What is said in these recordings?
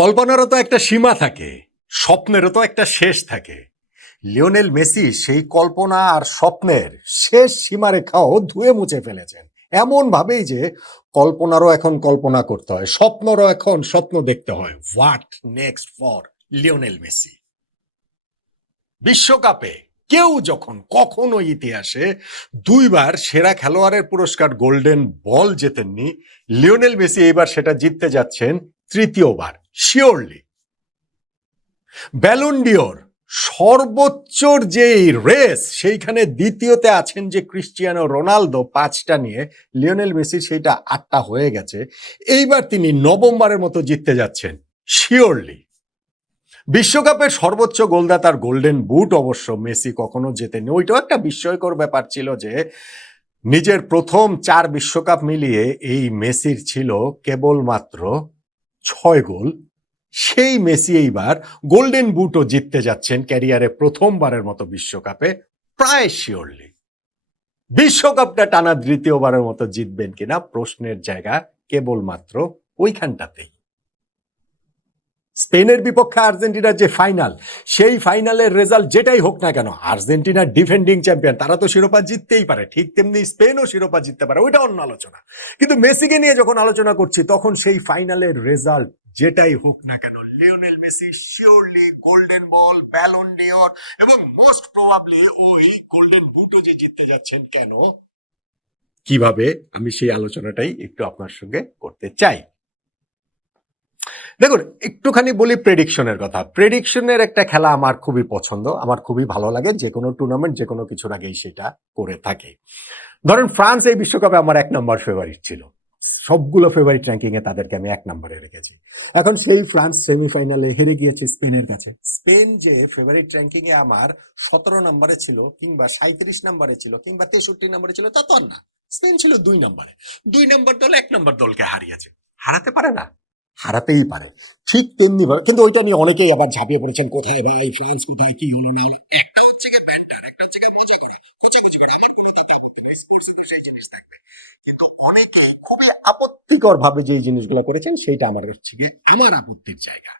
কল্পনারও তো একটা সীমা থাকে, স্বপ্নেরও তো একটা শেষ থাকে। লিওনেল মেসি সেই কল্পনা আর স্বপ্নের শেষ সীমারেখাও ধুয়ে মুছে ফেলেছেন, এমন ভাবেই যে কল্পনারও এখন কল্পনা করতে হয়, স্বপ্নেরও এখন স্বপ্ন দেখতে হয়। What next for Lionel Messi? বিশ্বকাপে কেউ যখন কখনো ইতিহাসে দুইবার সেরা খেলোয়াড়ের পুরস্কার গোল্ডেন বল জেতেননি, লিওনেল মেসি এইবার সেটা জিততে যাচ্ছেন তৃতীয়বার শিওরলি। ব্যালন ডিওর সর্বোচ্চর যে রেস, সেইখানে দ্বিতীয়তে আছেন যে ক্রিস্টিয়ানো রোনালদো 5টা নিয়ে, লিওনেল মেসির সেইটা 8টা হয়ে গেছে। এইবার তিনি নবমবারের মতো জিততে যাচ্ছেন শিওরলি। বিশ্বকাপের সর্বোচ্চ গোলদাতার গোল্ডেন বুট অবশ্য মেসি কখনো জেতেনি। ওইটাও একটা বিস্ময়কর ব্যাপার ছিল যে নিজের প্রথম 4 বিশ্বকাপ মিলিয়ে এই মেসির ছিল কেবলমাত্র 6 গোল। সেই মেসি এইবার গোল্ডেন বুটও জিততে যাচ্ছেন ক্যারিয়ারে প্রথমবারের মতো বিশ্বকাপে, প্রায় শিওরলি। বিশ্বকাপটা টানা দ্বিতীয়বারের মতো জিতবেন কিনা প্রশ্নের জায়গা কেবলমাত্র ওইখানটাতেই। স্পেনের বিপক্ষে আর্জেন্টিনার যে ফাইনাল, সেই ফাইনালের রেজাল্ট যেটাই হোক না কেন, আর্জেন্টিনার ডিফেন্ডিং চ্যাম্পিয়ন, তারা তো শিরোপা জিততেই পারে, ঠিক তেমনি স্পেনও শিরোপা জিততে পারে, ওইটা অন্য আলোচনা। কিন্তু মেসিকে নিয়ে যখন আলোচনা করছি, তখন সেই ফাইনালের রেজাল্ট যেটাই হোক না কেন, Lionel Messi surely golden ball, Ballon d'Or এবং মোস্ট প্রবাবলি ওই গোল্ডেন বুটও যে জিততে যাচ্ছেন। কেন, কিভাবে, আমি সেই আলোচনাটাই একটু আপনার সঙ্গে করতে চাই। দেখুন, একটুখানি বলি প্রেডিকশনের কথা। প্রেডিকশনের একটা খেলা আমার খুবই পছন্দ, আমার খুবই ভালো লাগে। যে কোনো টুর্নামেন্ট যে কোনো কিছুর আগেই সেটা করে থাকি। ধরেন ফ্রান্স এই বিশ্বকাপে আমার 1 নম্বর ফেভারিট ছিল, সবগুলো ফেভারিট র্যাঙ্কিং এ তাদেরকে আমি 1 নম্বরে রেখেছি। এখন সেই ফ্রান্স সেমিফাইনালে হেরে গিয়েছে স্পেনের কাছে। স্পেন যে ফেভারিট র্যাঙ্কিং এ আমার 17 নম্বরে ছিল, কিংবা 37 নম্বরে ছিল, কিংবা 63 নম্বরে ছিল, তা তো আর না। স্পেন ছিল 2 নম্বরে। 2 নম্বর দল 1 নম্বর দলকে হারিয়েছে। হারাতে পারে না? হারাতেই পারে। ঠিক তেমনি ভাবে কিন্তু ওইটা নিয়ে অনেকেই আবার ঝাঁপিয়ে পড়েছেন, কোথায় ভাই ফ্রান্স, কোথায় কি হলো না হলো। একটা হচ্ছে গিয়ে ব্যান্টার, একটা হচ্ছে গিয়ে মজা করা, খোঁচাখুচি করা, আমার কোনো তাতে আপত্তি নেই, স্পোর্টসে তো সেই জিনিস থাকবে। কিন্তু অনেকেই খুবই আপত্তিকর ভাবে যে জিনিসগুলো করেছেন, সেইটা আমার কাছে গিয়ে আমার আপত্তির জায়গা।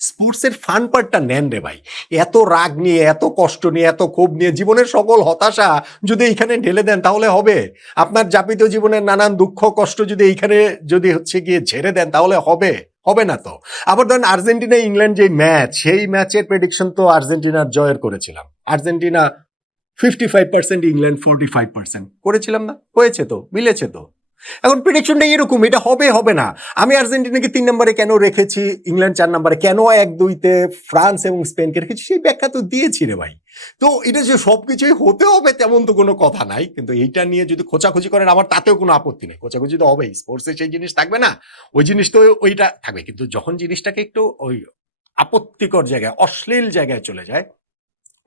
স্পোর্টসের ফান পার্টটা নেন রে ভাই। এত রাগ নিয়ে, এত কষ্ট নিয়ে, এত ক্ষোভ নিয়ে, জীবনের সকল হতাশা যদি এইখানে ঢেলে দেন তাহলে হবে? আপনার যাপিত জীবনের নানান দুঃখ কষ্ট যদি এইখানে যদি হচ্ছে গিয়ে ঝেড়ে দেন তাহলে হবে? হবে না তো। আবার ধরেন আর্জেন্টিনা ইংল্যান্ড যে ম্যাচ, সেই ম্যাচের প্রেডিকশন তো আর্জেন্টিনার জয়ের করেছিলাম। আর্জেন্টিনা 55%, ইংল্যান্ড 45% করেছিলাম না? হয়েছে তো, মিলেছে তো। এখন প্রেডিকশনটা এরকম, এটা হবে হবে না। আমি আর্জেন্টিনাকে 3 নম্বরে কেন রেখেছি, ইংল্যান্ড 4 নম্বরে, কেন 1-2-তে ফ্রান্স এবং স্পেনকে রেখেছি, সেই ব্যাখ্যা তো দিয়েছি রে ভাই। তো এটা যে সবকিছুই হতে হবে তেমন তো কোনো কথা নাই। কিন্তু এইটা নিয়ে যদি খোঁচাখুচি করেন, আমার তাতেও কোনো আপত্তি নাই। খোঁচাখুচি তো হবেই, স্পোর্টসে সেই জিনিস থাকবে না? ওই জিনিস তো ওইটা থাকবে। কিন্তু যখন জিনিসটাকে একটু ওই আপত্তিকর জায়গায়, অশ্লীল জায়গায় চলে যায়,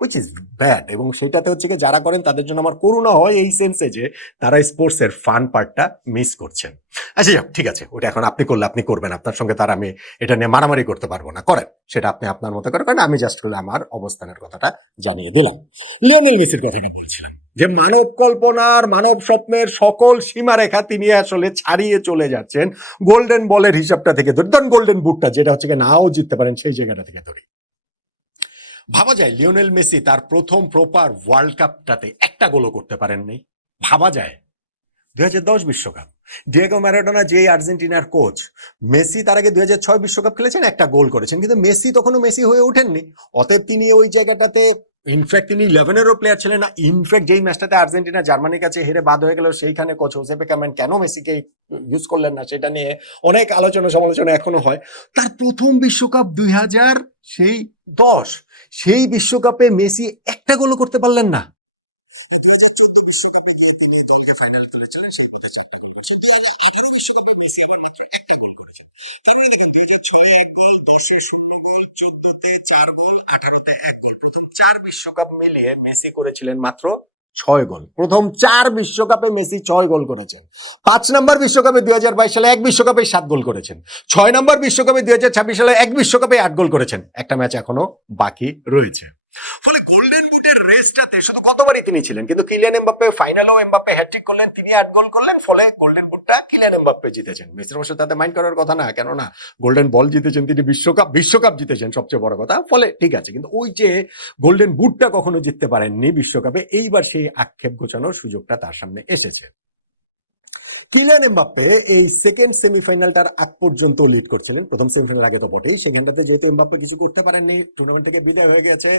which is bad, এবং সেটাতে হচ্ছে কি যারা করেন তাদের জন্য আমার করুণা হয়, এই সেন্সে যে তারা স্পোর্টসের ফান পার্টটা মিস করছেন। আচ্ছা যাক, ঠিক আছে, ওটা এখন আপনি করলে আপনি করবেন, আপনার সঙ্গে তার আমি এটা নিয়ে মারামারি করতে পারবো না, করেন সেটা আপনি আপনার মতো করে করেন। আমি জাস্ট করলে আমার অবস্থানের কথাটা জানিয়ে দিলাম। লিওনেল মেসির কথাটা বলছিলাম যে মানব কল্পনার, মানব স্বপ্নের সকল সীমারেখা তিনি আসলে ছাড়িয়ে চলে যাচ্ছেন গোল্ডেন বলের হিসাবটা থেকে ধরি, ধরুন গোল্ডেন বুটটা যেটা হচ্ছে কি নাও জিততে পারেন, সেই জায়গাটা থেকে ধরি। ভাবা যায় লিওনেল মেসি তার প্রথম প্রপার ওয়ার্ল্ড কাপটাতে একটা গোলও করতে পারেন নাই? ভাবা যায়? 2010 বিশ্বকাপ, ডিয়েগো ম্যারাডোনা যেই আর্জেন্টিনার কোচ, মেসি তার আগে 2006 বিশ্বকাপ খেলেছেন, একটা গোল করেছেন, কিন্তু মেসি তখনও মেসি হয়ে ওঠেননি। অতএব তিনি ওই জায়গাটাতে, ইনফ্যাক্ট তিনি 11-এরও প্লেয়ার ছিলেন না। ইনফ্যাক্ট যেই ম্যাচটাতে আর্জেন্টিনা জার্মানির কাছে হেরে বাদ হয়ে গেল, সেইখানে কোচ হোসে পেকারম্যান কেন মেসিকে ইউজ করলেন না, সেটা নিয়ে অনেক আলোচনা সমালোচনা এখনো হয়। তার প্রথম বিশ্বকাপ 2010, সেই বিশ্বকাপে মেসি একটা গোলও করতে পারলেন না। হ্যাঁ, 2014 বিশ্বকাপে গিয়ে তিনি দলকে ফাইনালে তুলেছিলেন, সেই পথে 4টা গোল করেছেন। 2018 বিশ্বকাপে মেসি আবার মাত্র একটা গোল করেছেন। তার মানে দেখেন, 2006-এ 1 গোল, 10-এ 0 গোল, 14-তে 4 গোল, 18-তে 1 গোল। প্রথম 4 বিশ্বকাপ মিলিয়ে মেসি করেছিলেন মাত্র 6 গোল। প্রথম 4 বিশ্বকাপে মেসি 6 গোল করেছেন। 5 নম্বর বিশ্বকাপে 2022 সালে 1 বিশ্বকাপে 7 গোল করেছেন। 6 নম্বর বিশ্বকাপে 2026 সালে 1 বিশ্বকাপে 8 গোল করেছেন। একটা ম্যাচ এখনো বাকি রয়েছে। ফলে গোল্ডেন বুটের রেসটাতে শুধু গতবারই তিনি ছিলেন, কিন্তু কিলিয়ান এমবাপ্পে ফাইনালেও এমবাপ্পে হ্যাটট্রিক করলেন, তিনি 8 গোল করলেন, ফলে গোল্ডেন বুটটা কিলিয়ান এমবাপ্পে জিতেছেন। মেসির অবশ্য তাতে মাইন্ড করার কথা না, কেননা গোল্ডেন বল জিতেছেন তিনি, বিশ্বকাপ জিতেছেন সবচেয়ে বড় কথা, ফলে ঠিক আছে। কিন্তু ওই যে গোল্ডেন বুটটা কখনো জিততে পারেননি বিশ্বকাপে, এইবার সেই আক্ষেপ গোছানোর সুযোগটা তার সামনে এসেছে। কিলিয়ান এমবাপ্পে এই সেকেন্ড সেমিফাইনালটার আগ পর্যন্ত লিড করছিলেন, প্রথম সেমিফাইনাল আগে তো বটেই, সেখানটাতে যেহেতু এমবাপ্পে কিছু করতে পারেননি, টুর্নামেন্ট থেকে বিদায় হয়ে গেছে,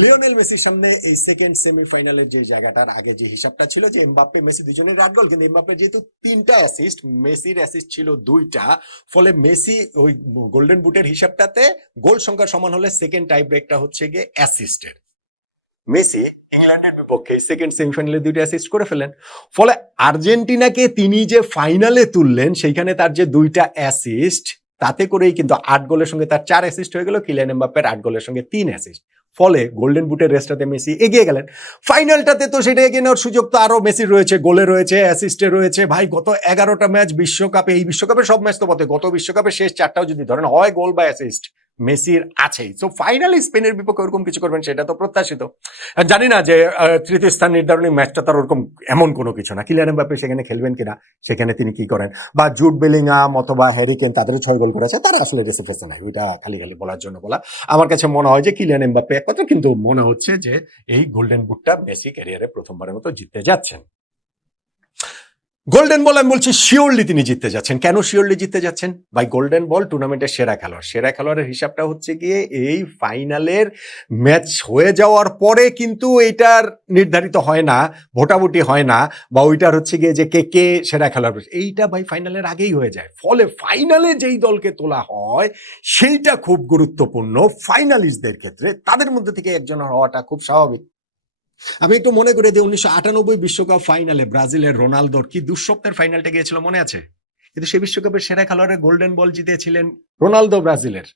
লিওনেল মেসির সামনে এই সেকেন্ড সেমিফাইনালের যে জায়গাটার আগে যে হিসাবটা ছিল যে এমবাপ্পে মেসি দুজনের 8 গোল, কিন্তু এমবাপ্পের যেহেতু 3টা অ্যাসিস্ট, মেসির অ্যাসিস্ট ছিল 2টা, ফলে মেসি ওই গোল্ডেন বুটের হিসাবটাতে গোল সংখ্যা সমান হলে সেকেন্ড টাই ব্রেকটা হচ্ছে গিয়ে অ্যাসিস্টের। মেসি ইংল্যান্ডের বিপক্ষে সেকেন্ড সেমিফাইনালে 2টা অ্যাসিস্ট করে ফেলেন, ফলে আর্জেন্টিনাকে তিনি যে ফাইনালে তুললেন সেইখানে তার যে 2টা অ্যাসিস্ট, তাতে করেই কিন্তু 8 গোলের সঙ্গে তার 4 অ্যাসিস্ট হয়ে গেল, কিলিয়ান এমবাপ্পের 8 গোলের সঙ্গে 3 অ্যাসিস্ট, ফলে গোল্ডেন বুটের রেসটাতে মেসি এগিয়ে গেলেন। ফাইনালটাতে তো সেটা এগিয়ে নেওয়ার সুযোগ তো আরো মেসির রয়েছে, গোলে রয়েছে, অ্যাসিস্টে রয়েছে। ভাই গত 11টা ম্যাচ বিশ্বকাপে, এই বিশ্বকাপে সব ম্যাচ তো বটে, গত বিশ্বকাপের শেষ 4টাও যদি ধরেন হয় গোল বা অ্যাসিস্ট মেসির আছেই। সো ফাইনালি স্পেনের বিপক্ষে ওরকম কিছু করবেন সেটা তো প্রত্যাশিত। জানি না যে তৃতীয় স্থান নির্ধারণী ম্যাচটা তার ওরকম এমন কোনো কিছু না, কিলিয়ান এমবাপ্পে সেখানে খেলবেন কিনা, সেখানে তিনি কি করেন, বা জুড বেলিংহাম অথবা হ্যারি কেন তাদেরও 6 গোল করেছে, তারা আসলে রেসে ফেসে নাই, ওইটা খালি খালি বলার জন্য বলা। আমার কাছে মনে হয় যে কিলিয়ান এমবাপ্পে এক কথা, কিন্তু মনে হচ্ছে যে এই গোল্ডেন বুটটা মেসি ক্যারিয়ারে প্রথমবারের মতো জিততে যাচ্ছেন। গোল্ডেন বল আমি বলছি শিওরলি তিনি জিততে যাচ্ছেন। কেন শিওরলি জিততে যাচ্ছেন? ভাই গোল্ডেন বল টুর্নামেন্টের সেরা খেলোয়াড়, সেরা খেলোয়াড়ের হিসাবটা হচ্ছে গিয়ে এই ফাইনালের ম্যাচ হয়ে যাওয়ার পরে কিন্তু এইটার নির্ধারিত হয় না, ভোটাভুটি হয় না, বা ওইটার হচ্ছে গিয়ে যে কে সেরা খেলোয়াড়, এইটা ভাই ফাইনালের আগেই হয়ে যায়। ফলে ফাইনালে যেই দলকে তোলা হয় সেইটা খুব গুরুত্বপূর্ণ ফাইনালিস্টদের ক্ষেত্রে, তাদের মধ্যে থেকে একজন হওয়াটা খুব স্বাভাবিক। আমি একটু মনে করে দিই, 1998 বিশ্বকাপ ফাইনালে ব্রাজিলের রোনালদোর কি দুঃস্বপ্নের ফাইনালটা গিয়েছিল মনে আছে? কিন্তু সেই বিশ্বকাপের সেরা খেলোয়াড়ের গোল্ডেন বল জিতেছিলেন রোনালদো ব্রাজিলের।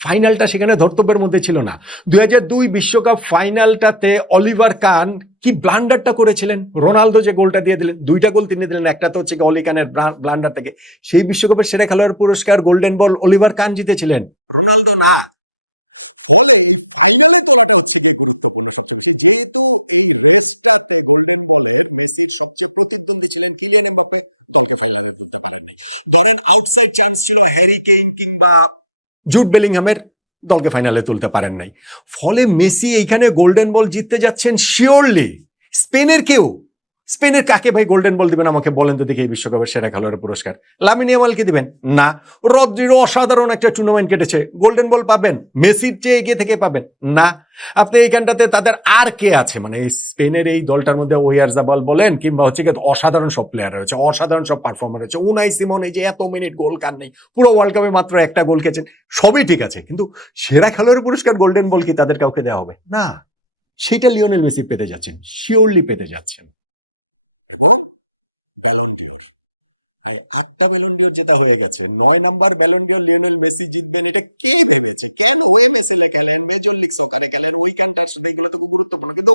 ফাইনালটা সেখানে ধর্তব্যের মধ্যে ছিল না। 2002 বিশ্বকাপ ফাইনালটাতে অলিভার কান কি ব্লান্ডারটা করেছিলেন, রোনালদো যে গোলটা দিয়ে দিলেন, 2টা গোল তিনি দিলেন, একটা তো হচ্ছে অলি কানের ব্লান্ডার থেকে। সেই বিশ্বকাপের সেরা খেলোয়াড় পুরস্কার গোল্ডেন বল অলিভার কান জিতেছিলেন, রোনালদো না। ফলে এই ফাইনালে তোলাটা হচ্ছে গিয়ে গুরুত্বপূর্ণ সবচেয়ে বেশি, যেহেতু এই রেসটাতে গোল্ডেন বলের মেসির সবচেয়ে প্রতিদ্বন্দ্বী ছিলেন কিলিয়ান এমবাপ্পে, দলকে ফাইনালে তুলতে পারেন নাই। ধরেন আউটসাইড চান্স ছিল হ্যারি কেইন কিংবা জুড বেলিংহামের, দলকে ফাইনালে তুলতে পারেন নাই। ফলে মেসি এইখানে গোল্ডেন বল জিততে যাচ্ছেন শিওরলি। স্পেনের কাকে ভাই গোল্ডেন বল দিবেন আমাকে বলেন তো দেখি, এই বিশ্বকাপের সেরা খেলোয়াড়ের পুরস্কার লামিন ইয়ামালকে দিবেন না? রদ্রিগো অসাধারণ একটা টুর্নামেন্ট কেটেছে, গোল্ডেন বল পাবেন? মেসির চেয়ে এগিয়ে থেকে পাবেন না। আপনি এইখানটাতে তাদের আর কে আছে, মানে স্পেনের এই দলটার মধ্যে ওয়ারজাবাল বলেন কিংবা হচ্ছে অসাধারণ সব প্লেয়ার রয়েছে, অসাধারণ সব পারফর্মার রয়েছে, উনাই সিমন এই যে এত মিনিট গোল কার নেই, পুরো ওয়ার্ল্ড কাপে মাত্র একটা গোল খেয়েছেন, সবই ঠিক আছে, কিন্তু সেরা খেলোয়াড়ের পুরস্কার গোল্ডেন বল কি তাদের কাউকে দেওয়া হবে না? সেটা লিওনেল মেসি পেতে যাচ্ছেন, শিওরলি পেতে যাচ্ছেন। এবং ব্যালন ডিওর, 8টা ব্যালন ডিওর যেটা হয়ে গেছে, 9 number Ballon d'Or Lionel Messi জিতবেন, এটা কে ভেবেছে? কেন এমএসএল এ খেলেন, মেজর লিগ সকারে খেলেন, ওইখানটার সাথে এগুলো তো গুরুত্বপূর্ণ, কিন্তু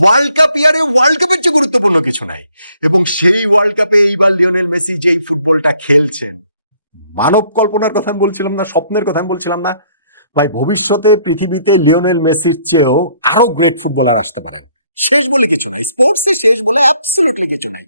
ওয়ার্ল্ড কাপ ইয়ারে ওয়ার্ল্ড কাপের চেয়ে গুরুত্বপূর্ণ কিছু নাই। এবং সেই ওয়ার্ল্ড কাপে এইবার লিওনেল মেসি যেই ফুটবলটা খেলছেন, মানব কল্পনার কথা আমি বলছিলাম না, স্বপ্নের কথা আমি বলছিলাম না ভাই, ভবিষ্যতে পৃথিবীতে লিওনেল মেসির চেয়েও আরো গ্রেট ফুটবলার আসতে পারেন। শেষ বলে কিছু নাই, স্পোর্টসে শেষ বলে অ্যাবসলিউটলি কিছু নাই,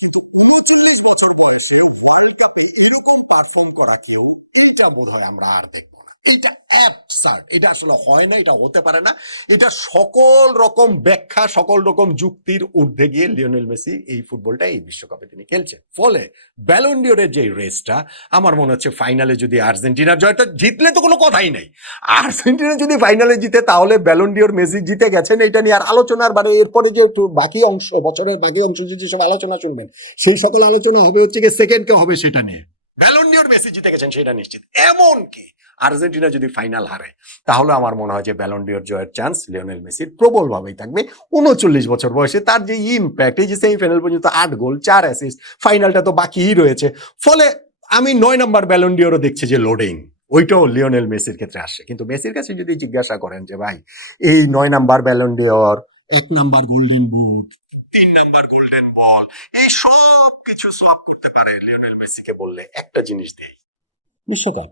কিন্তু 39 বছর বয়সে ওয়ার্ল্ড কাপে এরকম পারফর্ম করা কেউ, এইটা বোধহয় আমরা আর দেখবো না। এইটা অ্যাবসার্ড, এটা আসলে হয় না, এটা হতে পারে না, এটা সকল রকম ব্যাখ্যা, সকল রকম যুক্তির ঊর্ধ্বে গিয়ে লিওনেল মেসি এই ফুটবলটা এই বিশ্বকাপে তিনি খেলছেন। ফলে ব্যালন ডিওরের যে রেসটা, আমার মনে হচ্ছে ফাইনালে যদি আর্জেন্টিনার জয়টা জিতলে তো কোনো কথাই নাই, আর্জেন্টিনা যদি ফাইনালে জিতে তাহলে ব্যালন ডিওর মেসি জিতে গেছেন, এটা নিয়ে আর আলোচনার বারে এরপরে যে বাকি অংশ, বছরের বাকি অংশ যে সব আলোচনা শুনবেন, সেই সকল আলোচনা হবে হচ্ছে গিয়ে সেকেন্ড কে হবে সেটা নিয়ে। ব্যালন ডিওর মেসি জিতে গেছেন সেটা নিশ্চিত। এমন কি আর্জেন্টিনা যদি ফাইনাল হারে তাহলে আমার মনে হয় যে ব্যালন ডিওর জয়ের চান্স লিওনেল মেসির প্রবলভাবেই থাকবে। 39 বছর বয়সে তার যে ইম্প্যাক্ট, এই যে সেমিফাইনাল পর্যন্ত 8 গোল 4 অ্যাসিস্ট, ফাইনালটা তো বাকিই রয়েছে, ফলে আমি 9 নাম্বার ব্যালন ডিওরও দেখছি যে লোডিং, ওইটাও লিওনেল মেসির ক্ষেত্রে আসছে। কিন্তু মেসির কাছে যদি জিজ্ঞাসা করেন যে ভাই এই 9 number Ballon d'Or, 1 number golden boot, 3 number golden ball, এই সব কিছু সোয়াপ করতে পারে লিওনেল মেসিকে বললে একটা জিনিস দিয়েই, বিশ্বকাপ,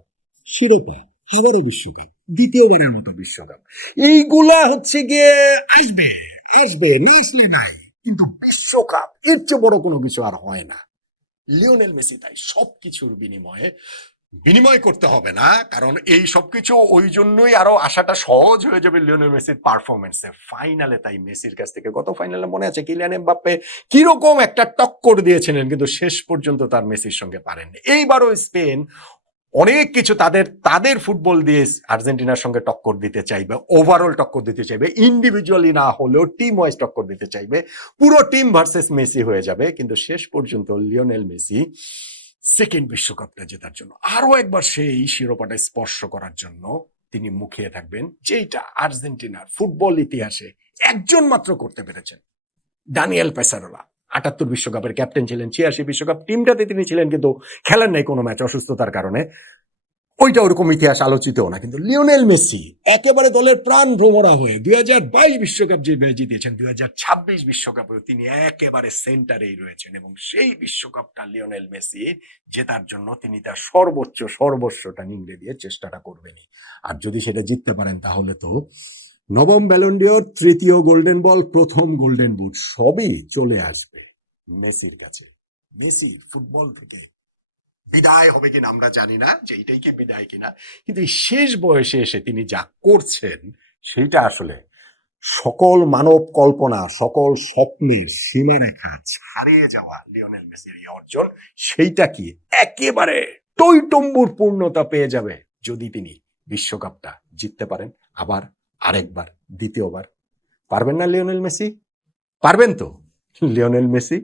শিরোপা, আবারও বিশ্বকাপ, দ্বিতীয়বারের মতো বিশ্বকাপ। এইগুলা হচ্ছে গিয়ে আসবে আসবে, না আসলে নাই, কিন্তু বিশ্বকাপ এর চেয়ে বড় কোনো কিছু আর হয় না। লিওনেল মেসি তাই সবকিছুর বিনিময় করতে হবে না, কারণ এই সবকিছু ওই জন্যই আরো আসাটা সহজ হয়ে যাবে লিওনেল মেসির পারফরমেন্সে। ফাইনালে তাই মেসির কাছ থেকে গত ফাইনালে মনে আছে কিলিয়ান এমবাপ্পে কিরকম একটা টক্কর দিয়েছিলেন, কিন্তু শেষ পর্যন্ত তার মেসির সঙ্গে পারেননি। এইবারও স্পেন অনেক কিছু তাদের ফুটবল দিয়ে আর্জেন্টিনার সঙ্গে টক্কর দিতে চাইবে, ওভারঅল টক্কর দিতে চাইবে, ইন্ডিভিজুয়ালি না হলেও টিম ওয়াইজ টক্কর দিতে চাইবে, পুরো টিম ভার্সেস মেসি হয়ে যাবে। কিন্তু শেষ পর্যন্ত লিওনেল মেসি সেকেন্ড বিশ্বকাপটা জেতার জন্য, আরো একবার সেই শিরোপাটা স্পর্শ করার জন্য তিনি মুখিয়ে থাকবেন, যেটা আর্জেন্টিনার ফুটবল ইতিহাসে একজন মাত্র করতে পেরেছেন, দানিয়েল পেসারোলা। ৭৮ বিশ্বকাপের ক্যাপ্টেন ছিলেন, ৮৬ বিশ্বকাপ টিমটাতে তিনি ছিলেন, কিন্তু খেলেন নাই কোনো ম্যাচ অসুস্থতার কারণে। ওইটা ওরকম ইতিহাস আলোচিতও না। কিন্তু লিওনেল মেসি একেবারে দলের প্রাণ ভ্রমরা হয়ে ২০২২ বিশ্বকাপ যে জিতিয়েছেন, ২০২৬ বিশ্বকাপেও তিনি একেবারে সেন্টারেই রয়েছেন, এবং সেই বিশ্বকাপটা লিওনেল মেসি জেতার জন্য তিনি তার সর্বস্বটা নিংড়ে দিয়ে চেষ্টাটা করবেনই। আর যদি সেটা জিততে পারেন তাহলে তো নবম ব্যালন ডিওর, তৃতীয় গোল্ডেন বল, প্রথম গোল্ডেন বুট সবই চলে আসবে মেসির কাছে। মেসির ফুটবল থেকে বিদায় হবে কিনা আমরা জানি না, যে এইটাই কি বিদায় কিনা, কিন্তু এই শেষ বয়সে এসে তিনি যা করছেন সেইটা আসলে সকল মানব কল্পনা, সকল স্বপ্নের সীমারেখা ছাড়িয়ে যাওয়া লিওনেল মেসির এই অর্জন, সেইটা কি একেবারে টইটম্বুর পূর্ণতা পেয়ে যাবে যদি তিনি বিশ্বকাপটা জিততে পারেন আবার আরেকবার, দ্বিতীয়বার। পারবেন না লিওনেল মেসি? পারবেন তো লিওনেল মেসি?